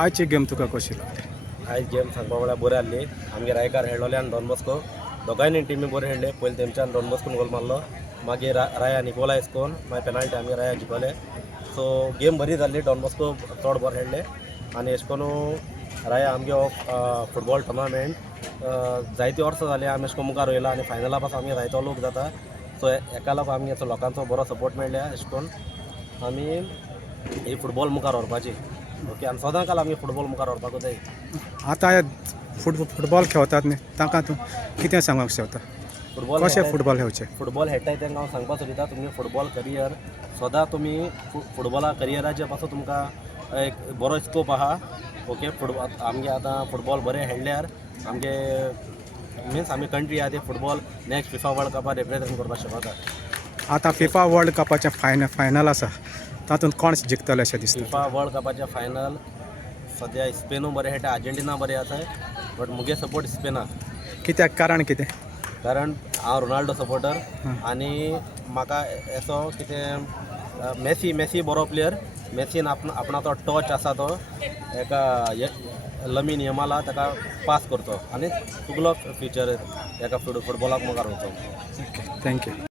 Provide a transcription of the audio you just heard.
आयची गेम तुका कशी लागली? आयज गेम सांगपा म्हळ्यार बरें आहली. आमगे रायकार खेळलोले आनी डॉन बॉस्को दोगांयनी टिमी बरे खेळले. पयलीं तेमच्यान डॉन बॉस्कोन गोल मारलो, मागीर राया इक्वलायज करून मागीर पेनाल्टी आमी राया जिखले. सो गेम बरी जाल्ली. डॉन बॉस्को चड बरें खेळले आनी अशें करून राया आमगे हो फुटबॉल टुर्नामेंट जायती वर्सां जालीं आमी अशें करून मुखार वयला आनी फायनला पासून आमगे जायतो लोक जाता. सो हेका लागून आमगे लोकांचो बरो सपोर्ट मेळ्ळ्या. अशें करून आमी ही फुटबॉल मुखार व्हरपाची. ओके, आनी सदां काल आमी फुटबॉल मुखार व्हरपाकूच जाय. आतां फुटबॉल खेळतात न्ही, तांकां तूं कितें सांगूंक शकता? फुटबॉल कशें फुटबॉल खेळचें? फुटबॉल खेळटाय तेंकां हांव सांगपाक सोदिता, तुमी फुटबॉल करियर सदां तुमी फुटबॉला करियराचे पासून तुमकां एक बरो स्कोप आहा. ओके, आमगे आतां फुटबॉल बरें खेळ्ळ्यार आमगे मिन्स आमी कंट्री आहा ती फुटबॉल नेक्स्ट फिफा वर्ल्ड कपाक रिप्रेझेंट करपाक शकता. आतां फिफा वर्ल्ड कपाचें फायनल आसा, तातूंत कोण जिखतले अशें दिसता? फिफा वर्ल्ड कपाचें फायनल सद्या स्पेनू बरें खेळटा, अर्जेंटिना बरें आसा, बट मुगे सपोर्ट स्पेनाक. कित्याक? कारण कितें? कारण हांव रोनाल्डो सपोर्टर आनी म्हाका असो कितें मेसी बरो प्लेयर. मेसीन आपणाचो टच आसा तो एका लमीन यमाला ताका पास करतो आनी तुगलो फ्युचर एका फुटबॉलाक मुखार वचो. Okay, thank you.